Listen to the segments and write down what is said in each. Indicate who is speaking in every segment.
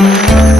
Speaker 1: Thank you.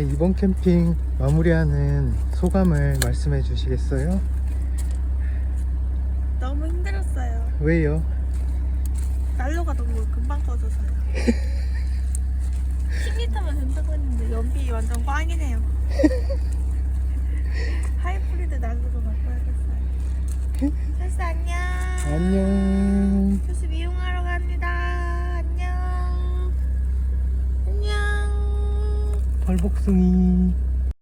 Speaker 1: 네, 이번 캠핑 마무리하는 소감을 말씀해 주시겠어요?
Speaker 2: 너무 힘들었어요.
Speaker 1: 왜요?
Speaker 2: 난로가 너무 금방 꺼져서요. 10리터만 된다고 했는데 연비 완전 꽝이네요. 하이브리드 난로도 바꿔야겠어요. 철수 안녕.
Speaker 1: 안녕.
Speaker 2: 철수 미용하러
Speaker 1: 펄복숭이.